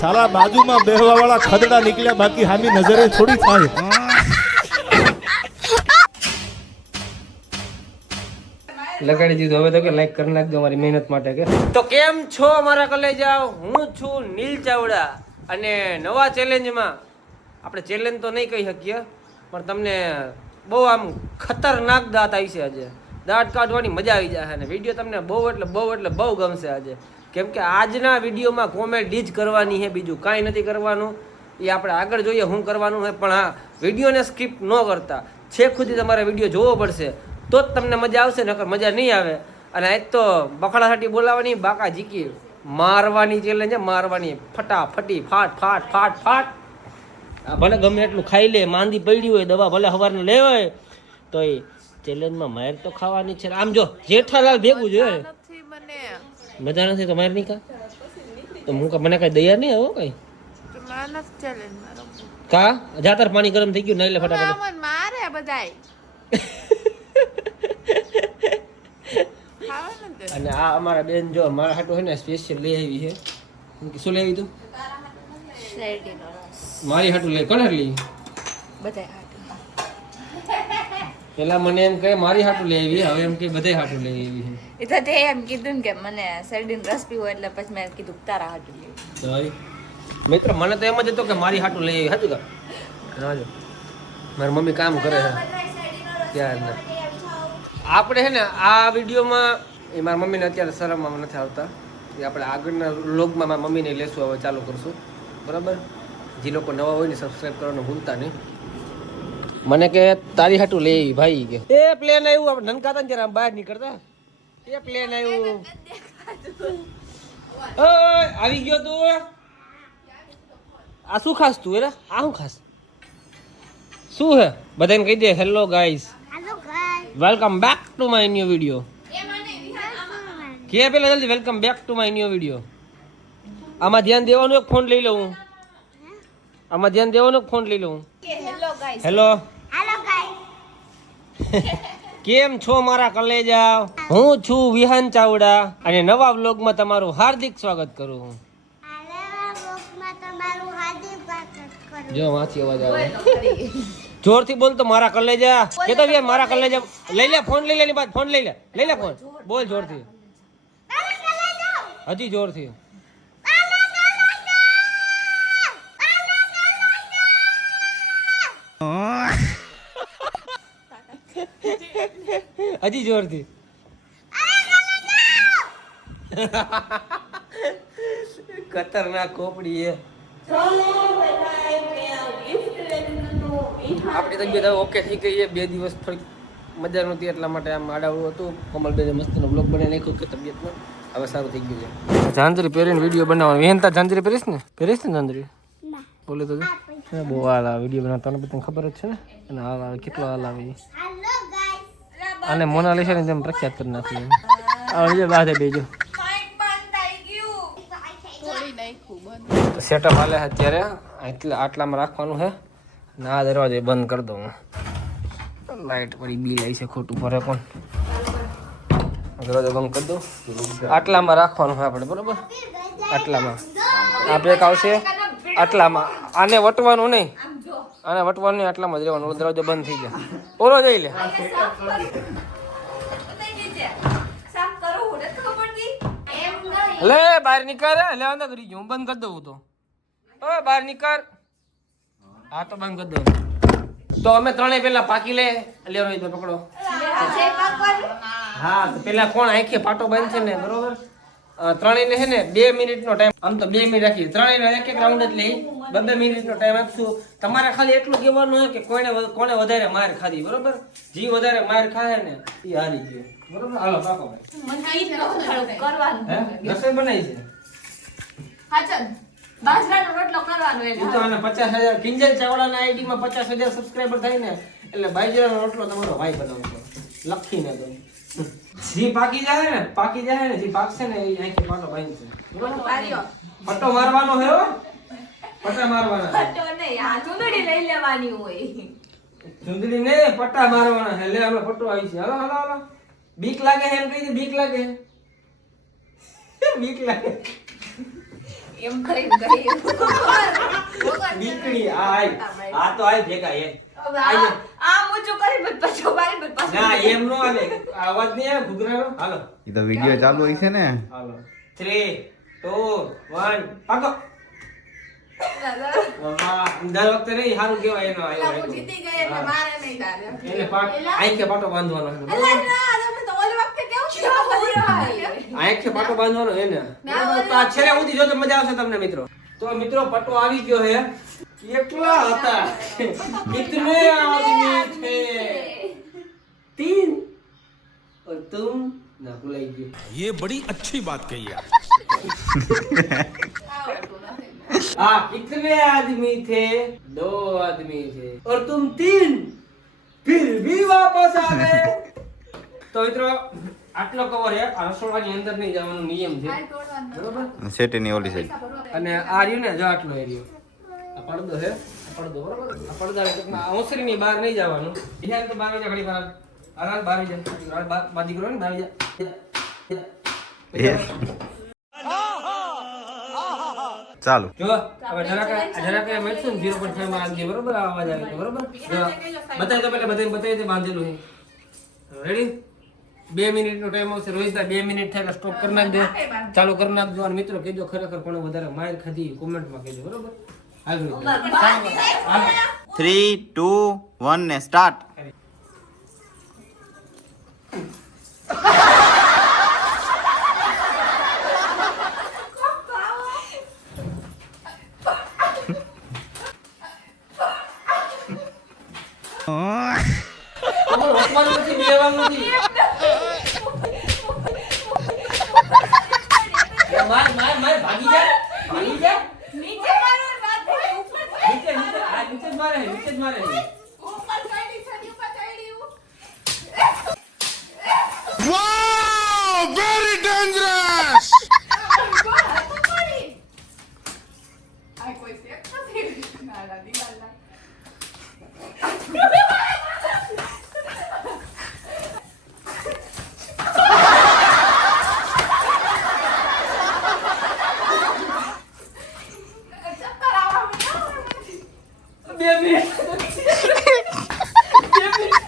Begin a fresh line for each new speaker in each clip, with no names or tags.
સાલા બાજુમાં બેહવા વાળા ખદડા નીકળ્યા બાકી હામી નજરે થોડી થાય.
લગાડી દીધું. હવે તો કે લાઈક કરી નાખજો મારી મહેનત માટે કે. તો કેમ છો અમારા કલેજા હું છું નીલ ચાવડા અને નવા ચેલેન્જમાં આપણે ચેલેન્જ તો નહીં કહી શકીએ પણ તમને બહુ આમ ખતરનાક દાંત આવી છે આજે. દાંત કાઢવાની મજા આવી જાય અને વીડિયો તમને બહુ એટલે બહુ એટલે બહુ ગમશે આજે. કેમ કે આજના વિડીયોમાં કોમેડી જ કરવાની છે બીજું કાંઈ નથી કરવાનું. એ આપણે આગળ જોઈએ શું કરવાનું છે પણ હા વિડીયોને સ્કીપ ન કરતા. છેક સુધી તમારે વીડિયો જોવો પડશે. તો જ તમને મજા આવશે, નકર મજા નહીં આવે. અને આજ તો બખડાસાટી બોલાવવાની બાકા જીકી મારવાની ચેલેન્જ મારવાની ફટાફટી, ફાટ ફાટ ફાટ ફાટ. ભલે ગમે એટલું ખાઈ લે, માંદી પડી હોય, દવા ભલે સવારને લેવાય તો એ ચેલેન્જમાં માર તો ખાવાની છે. આમ જો જેઠાલાલ ભેગું જોઈએ
નથી
મજા નથી તો માર નહીં ખા? તો હું કા- મને કઈ દયા નહીં આવો કઈ? કા? જાતર પાણી ગરમ થઈ ગયું નહીં લે ફટાફટ.
મને મારે બધાય.
અને આ અમારા બેન જો મારા હાટું છે ને સ્પેશિયલ લઈ આવી છે. હું શું લઈ આવી તું? મારી હાટું લઈ કોને લઈ.
બધાય હાટું
પેલા મને એમ કહે મારી હાટું લઈ આવી હવે એમ કે બધે હાટું લઈ આવી
એ તો તે એમ કીધું ને કે મને શેરડીનો રસ પીવો એટલે પછી મેં કીધું તારા હાટું
હવે મિત્ર મને તો એમ જ હતો કે મારી હાટું લઈ આવી હતું કા? હાજો મારી મમ્મી કામ કરે છે. ત્યારના આપણે છે ને આ વિડીયોમાં એ મારા મમ્મીને અત્યારે શરમમાં નથી આવતા. એ આપણે આગળના લોગમાં મારા મમ્મીને લેશું હવે ચાલુ કરશું. બરાબર? જે લોકો નવા હોય ને સબસ્ક્રાઈબ કરવાનું ભૂલતા નહીં. મને કે તારી હાટું લે ભાઈ કે. એ પ્લેન આવ્યું આપણે નનકાતા ને ત્યારે બહાર નીકળતા. એ પ્લેન આવ્યું આવી ગયો તું આ શું ખાસ તું એરા આ શું ખાસ? શું હે? બધાને કહી દે hello guys welcome back to my new video કે પેલા જલ્દી welcome back to my new video આમાં ધ્યાન દેવાનું એક ફોન લઈ લઉં. આમાં ધ્યાન દેવો ને ફોન લઈ લઉં હેલો કેમ છો મારા કલેજા હું છું વિહાન ચાવડા અને નવા વ્લોગમાં તમારું હાર્દિક સ્વાગત કરું હું. જો માથી અવાજ આવે. જોરથી બોલ તો મારા કલેજા. કે તો યાર મારા કલેજા. લઈ લે ફોન લઈ લે ની બાદ ફોન લઈ લે. લઈ લે ફોન. બોલ જોરથી. હજી જોરથી. હજી જોરથી. ખતરનાક કોપડી એ આપણી તબિયત હવે ઓકે થઈ ગઈ છે. બે દિવસ થોડીક મજા નહોતી એટલા માટે આમ આડાવડું હતું. કમલબેને મસ્તનો બ્લોગ બનાવી નાખ્યો કે તબિયતમાં. હવે સારું થઈ ગયું છે. ઝાંઝરી પહેરીને વીડિયો બનાવવાનો. વિહનતા ઝાંઝરી પહેરીશ ને? પહેરીશ ને ઝાંઝરી? બોલે તો બહુ હાલ આવે. વીડિયો બનાવતા તને ખબર જ છે ને? અને હાલ આવે. કેટલો હાલ આવે. અને મોનાલિસાની જેમ પ્રખ્યાત કરી નાખી આ જે બાધે બેજો. સેટઅપ હાલે અત્યારે. એટલે આટલામાં રાખવાનું છે. ને આ દરવાજો બંધ કરી દઉં લાઈટ પડી બિલ આવી છે ખોટું ભરે પણ. દરવાજો બંધ કરી દઉં. આટલામાં રાખવાનું છે આપણે, બરોબર? આટલામાં. આ બ્રેક આવશે. આટલામાં. આને વટવાનું નહીં. આને વટવાનું નહીં આટલામાં જ રહેવાનું. દરવાજો બંધ થઈ જાય ઓલો જઈ લે. લે બહાર નીકળ. લે અંદર કરી ગયો હું બંધ કરી દઉં તો. ઓ બહાર નીકળ. હા તો બંધ કરી દઉં. તો અમે ત્રણેય પેલા પાકી લે. લેવાનો પકડો. હા પેલા કોણ આંખે પાટો બંધ છે ને બરોબર? ત્રણેયને છે ને બે મિનિટનો ટાઈમ આમ તો બે મિનિટ રાખી ત્રણેયનો એક એક રાઉન્ડ જ લઈ. બે બે મિનિટનો ટાઈમ આપશું. તમારે ખાલી એટલું કહેવાનું હોય કે કોણે કોણે વધારે માર ખાધી બરોબર? જી વધારે માર ખાય ને એ હારી ગયો. બરોબર? હાલો પાકો રસોઈ બનાવી છે?
બાજરાનો રોટલો કરવાનો
ઈ તો આને પચાસ હજાર કિંજલ ચાવડાના આઈડી માં પચાસ હજાર સબસ્ક્રાઈબર થાય ને એટલે બાજરાનો રોટલો તમારો ભાઈ બનાવતો લખીને દો જી પાકી જાય ને પાકી જાય ને જી પાકશે ને એ આખી પાટો બાંધશે? પટ્ટો મારવાનો હે. પટ્ટા મારવાના
ચૂંદડી લઈ લેવાની હોય.
ચુંદડી ને પટ્ટા મારવાના હે લે આપણે પટ્ટો આવી છે. હાલો હાલો હાલો. બીક લાગે એમ કહી બીક લાગે. બીક લાગે.
એમ કરી ગઈ
બીકડી આ આ તો આય ભેગા એ.
તો વીડિયો ચાલુ હોય છે ને.
હાલો. થ્રી ટુ વન પાકો. દર વખતે નહીં સારું કહેવાય એનો આવ્યો
જીતી ગઈ એટલે મારે નહીં તારે.
એને પાટ આંખે પાટો બાંધવાનો છે,
ના તમે તો ઓલી વખતે કેવું છે
આંખે પાટો બાંધવાનો એને તો આ છેલ્લે સુધી જોજો મજા આવશે તમને મિત્રો. તો મિત્રો પટ્ટો આવી ગયો હે કેટલા હતા કિતને આદમી થે तीन और तुम ना भुलाई गए
ये बड़ी अच्छी बात कही आप
આવડતું નથી
हाँ कितने आदमी थे दो आदमी थे और तुम तीन फिर भी वापस आ गए તો મિત્રો આટલો કવર હે આ રસોડાની અંદર નહીં જવાનો નિયમ છે
કાંઈ તોડવાનું નથી.
બરોબર
શેટીની ઓલી સાઈડ
અને આ રહ્યું ને જો આટલો એરિયો આ પડદો છે પડદો બરોબર? પડદા ઓસરીની બહાર નહીં જવાનું. બિહાર તો બહાર ઘડી વાર આરામ બહાર જાય બહાર બાજી ને બહાર જાય
ચાલુ.
જો હવે જરાક જરાક મેળશું ને 0.5 માં આવી જાય, બરોબર? આવે બતાવી દો પહેલા બધાને બતાવી દે બાંધેલું છે. રેડી બે મિનિટ નો ટાઈમ આવશે. રોહિત બે મિનિટ થાય એટલે સ્ટોપ કરી નાખજો. દે ચાલુ કરી નાખજો. અને મિત્રો કહેજો ખરેખર કોને વધારે માર ખાધી કોમેન્ટમાં કહેજો બરોબર?
થ્રી ટુ વન ને સ્ટાર્ટ
તમારે હસવાનું નથી બેવાનું નથી માર માર માર ભાગી જા ભાગી જા
નીચે મારો વાત થઈ, ઉપર
નીચે નીચે આ નીચે જ મારે નીચે જ
માંડ્યા.
બે મિનિટ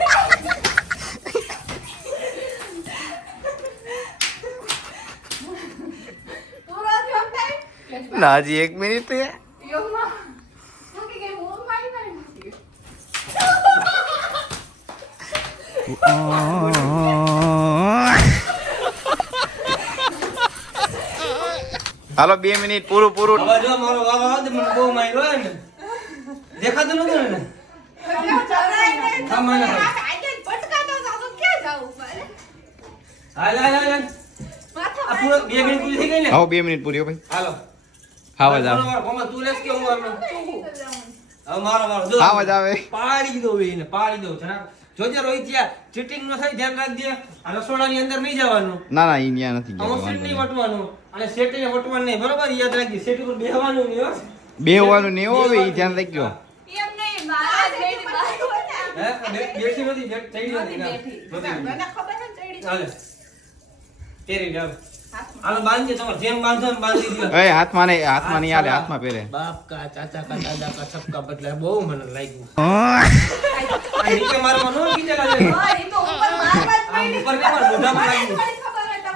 પૂરો થયો time?
ના હજી એક મિનિટ. હાલો બે મિનિટ પૂરું પૂરું
બહુ માર્યો ને દેખાતું નતું ને?
આવો બે મિનિટ પૂરી ભાઈ.
હાલો.
આવે.
તું લેસ કે હું આમ? મારો જો.
આવાજ આવે.
પાડી દો એને પાડી દો જોજે રોહિત જ્યાં ચીટિંગ ન થાય ધ્યાન રાખજે. આ રસોડાની અંદર નહીં જવાનું.
ના ના અહીંયા નથી
સીટ નહીં વટવાનું. અને સેટીને વટવાનું નહીં બરોબર? યાદ રાખજે સેટી પર બેહવાનું નહીં હો
નહીં. ને હવે ઈ ધ્યાન રાખજો.
બે- બે-
એ હાથમાં નહીં હાથમાં નહીં હાલે હાથમાં પહેરે.
બાપ કા ચાચા કા દાદા કા સબકા બદલે બહુ મને લાગ્યું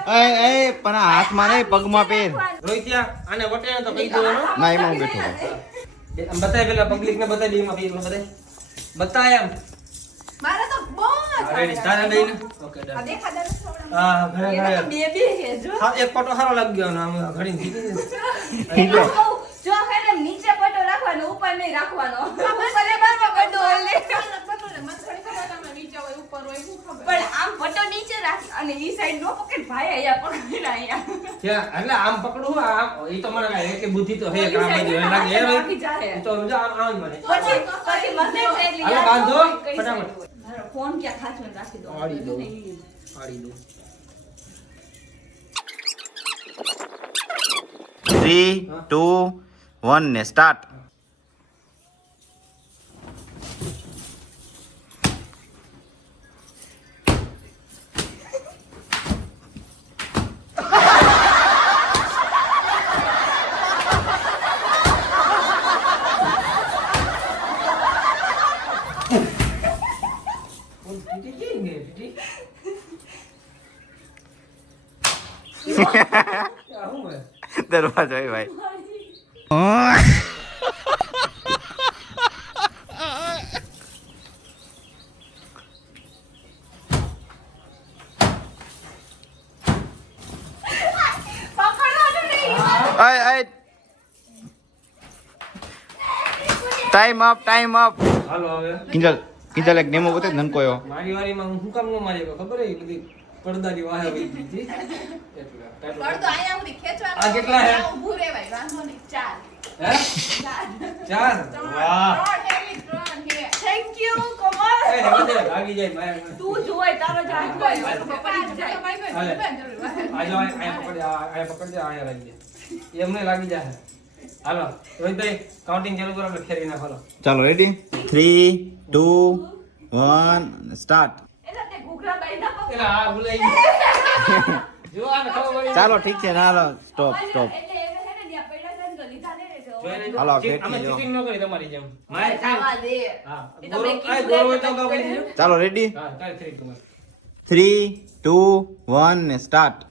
એ એ પણ આ હાથમાં નહીં પગમાં પહેર
રોહિત્યા આને વટે તો કહી દેવાનું
ના એમાં હું બેઠો છું.
બતાય પેલા પબ્લિક ને બતાય બેમાં બેમાં બતાય. બતાય એમ
મારે તો બહુ
રેડી તારે બેન ઓકે ડન.
દેખાતા નથી
હા ઘરે ઘરે.
બે બે જો.
હા એક પટો સારો ને.
કહું, જો હે નીચે પટ્ટો રાખવાનો ઉપર નહીં રાખવાનો. ઉપર એ.
બટુને મને થોડી ખબર તમે નીચે હોય ઉપર હોય શું ખબર?
પણ આમ પટ્ટો નીચે રાખી અને ઈ સાઈડ નો પકડ ભાઈ અહીંયા પકડીને અહીંયા.
ત્યાં એટલે આમ પકડું આ ઈ તો મને લાગે કે બુદ્ધિ તો હે કામ બધું લાગે એ
રાખી
રોહિત તો સમજો આમ આમ મને.
પછી પછી મને એટલે
હાલો, બાંધો, ફટાફટ.
મારો ફોન ક્યાં ખાચવીને રાખી દો.
આડી દો આડી દો.
થ્રી ટુ વન ને સ્ટાર્ટ
આ શું હે?
દરવાજો હોય ભાઈ. ટાઈમ અપ ટાઈમ અપ
હાલો હવે.
કિંજલ કિંજલ એક નેમો બતાવ નનકોયો
મારી વારીમાં હું શું કામ ન મારી ખબર હે બધી? પડદાની વાહ આવી ગઈ હતી. એટલે પડદો
આયા સુધી ખેંચવાનો
આ કેટલા હે?
આ ઊભું રહેવાય વાંધો નહીં ચાર.
હે?
ચાર?
વાહ.
Thank you Kamal.
એ હવે ભાગી જાય માય
તું જોય તારો જ હાથ હોય.
પકડી જાય. આ
જો આયા પકડ આયા પકડ જા આયા લાગી જાય. એમને લાગી જાય. હાલો રોહિતભાઈ કાઉન્ટિંગ ચાલુ કરો આપણે ફેરવી નાખો
ચાલો
ready three two one start
ચાલો ઠીક છે ના હાલો સ્ટોપ સ્ટોપ
ચાલો. રેડી થ્રી ટુ વન છે ને તો લીધા નહીં રહેજો.
જોઈને જો.
હાલો,
ચીટ-
ફેંકી
અમે
દો.
ચીટિંગ ન કરી તમારી જેમ મારે
જવા દે.
હા
એ તો
ગોળ-
baking
આ ગોળ હોય તો
soda
કહી
નાખી
દેજો.
ચાલો રેડી
હા તારે three Kumar
three two one ને સ્ટાર્ટ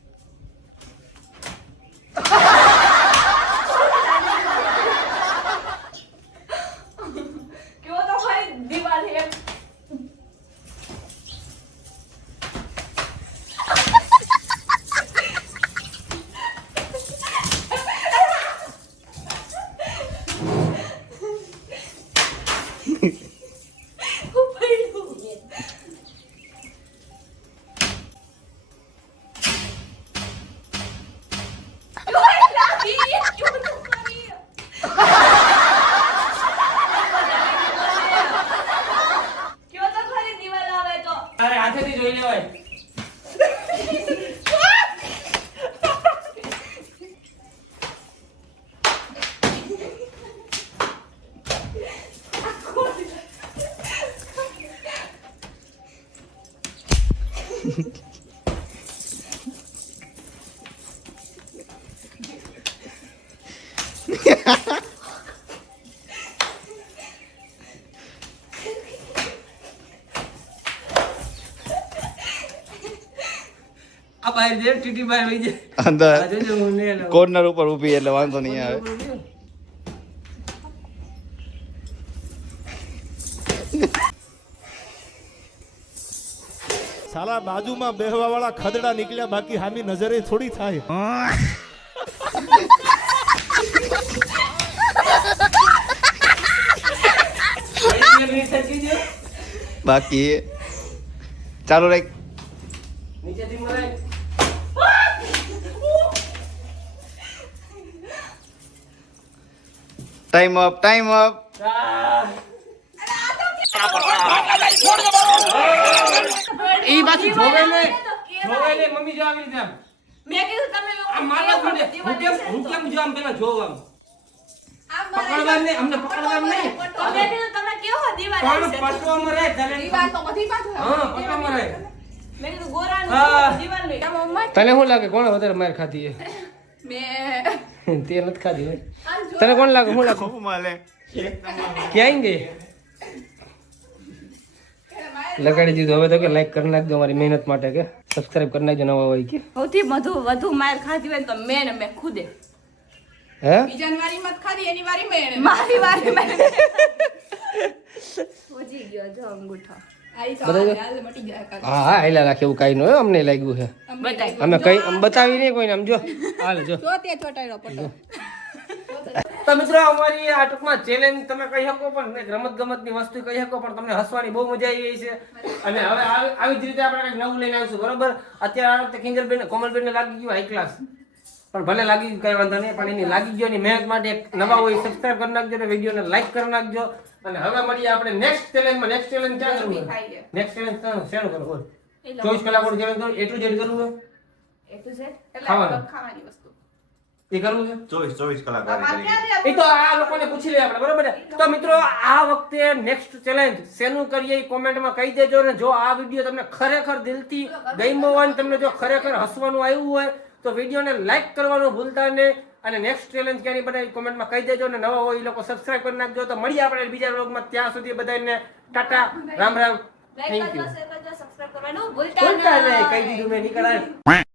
કયો તો ખરી દીવાલ હે. હું પડ્યું. ઓય, લાગી. કયો તો ખરી. કયો તો ખરી દીવાલ આવે તો
તારે હાથેથી જોઈ લેવાય આ બહાર જે ટીટી બહાર લઈ જાય
અંદર. કોર્નર ઉપર ઊભી એટલે વાંધો નહીં આવે.
સાલા બાજુમાં બેહવા વાળા ખદડા નીકળ્યા, બાકી હામી નજરે થોડી થાય.
બાકી, ચાલો
મરાય.
Time up time
up. ઈ પાછું જોવે નહીં. જોવે નહીં, મમ્મી જો આવી રીતે
મેં કીધું તમે
આમ મારવા જ માંડે. હું કેમ હું કેમ જો આમ પેલા જોઉં આમ. પકડવા નહીં, અમને પકડવા નહીં.
તમે કીધું તમે કેવો દીવાલ
પણ
આવશે?
પટવામાં રહે, તારે.
તો બધી બાજુ
હા.
મેં કીધું ગોરાનું
તને શું લાગે કોણ વધારે માર ખાધી
મેં
તે નથી ખાધી તને કોણ લાગે શું લાગે
ક્યાંય
ક્યાં ગઈ લગાડી દીધું. હવે તો કે લાઈક કરી નાખજો મારી મહેનત માટે કે. સબસ્ક્રાઇબ કરી નાખજો નવા હોય કે.
સૌથી વધુ વધુ માર ખાધી હોય તો મેં ને મેં ખુદે.
હે?
બીજાની વારીમાં મત ખાધી એની વારીમાં મેં
મારી વારી મેં પહોંચી ગયો જો અંગૂઠો.
આઈ તો
બરાબર.
હાલ મટી જાય કાકા.
હા હા હેલા રાખે એવું કાંઈ ન હોય અમને લાગ્યું છે. અમે કઈ બતાવી નહીં કોઈને આમ જો. હાલ જો.
જો તે પટો.
તો મિત્રો અમારી આ ટૂંકમાં ચેલેન્જ તમે કહી શકો પણ રમત ગમતની વસ્તુ કહી શકો પણ તમને હસવાની બહુ મજા આવી ગઈ છે. અને હવે આવી જ રીતે આપણે કંઈક નવું લઈને આવીશું બરોબર? અત્યારે આ વખતે કિંજલબેન કોમલબેન ને લાગી ગયું હાઈ ક્લાસ પણ ભલે લાગી ગયું કઈ વાંધો નહીં પણ એની લાગી ગયો એની મહેનત માટે એક નવા હોય સબસ્ક્રાઇબ કરી નાખજો અને વિડીયોને લાઈક કરી નાખજો. અને હવે મળીએ આપણે નેક્સ્ટ ચેલેન્જમાં નેક્સ્ટ ચેલેન્જ ક્યાં કરવું નેક્સ્ટ ચેલેન્જ શેનું કરવું ચોવીસ કલાક ચેલેન્જ જ એટલું જેડ કરવું
એટલું
એટલે
ખાવાનું.
ખાવાની વસ્તુ.
એ કરવું છે?
ચોવીસ ચોવીસ કલાક
એ તો આ લોકોને પૂછી લઈએ આપણે બરોબર છે? તો મિત્રો આ વખતે નેક્સ્ટ ચેલેન્જ શેનું કરીએ એ કોમેન્ટમાં કહી દેજો ને જો આ વીડિયો તમને ખરેખર દિલથી ગમ્યો હોય તમને જો ખરેખર હસવાનું આવ્યું હોય તો વિડીયોને લાઈક કરવાનું ભૂલતા નહીં અને નેક્સ્ટ ચેલેન્જ ક્યાંની બનાવી કોમેન્ટમાં કહી દેજો ને નવા હોય એ લોકો સબસ્ક્રાઇબ કરી નાખજો. તો મળીએ આપણે બીજા વ્લોગમાં ત્યાં સુધી બધાને ટાટા રામ રામ. થેન્ક યુ
શેર કરજો સબસ્ક્રાઇબ કરવાનું ભૂલતા
નહીં કહી દીધું મેં નીકળાય.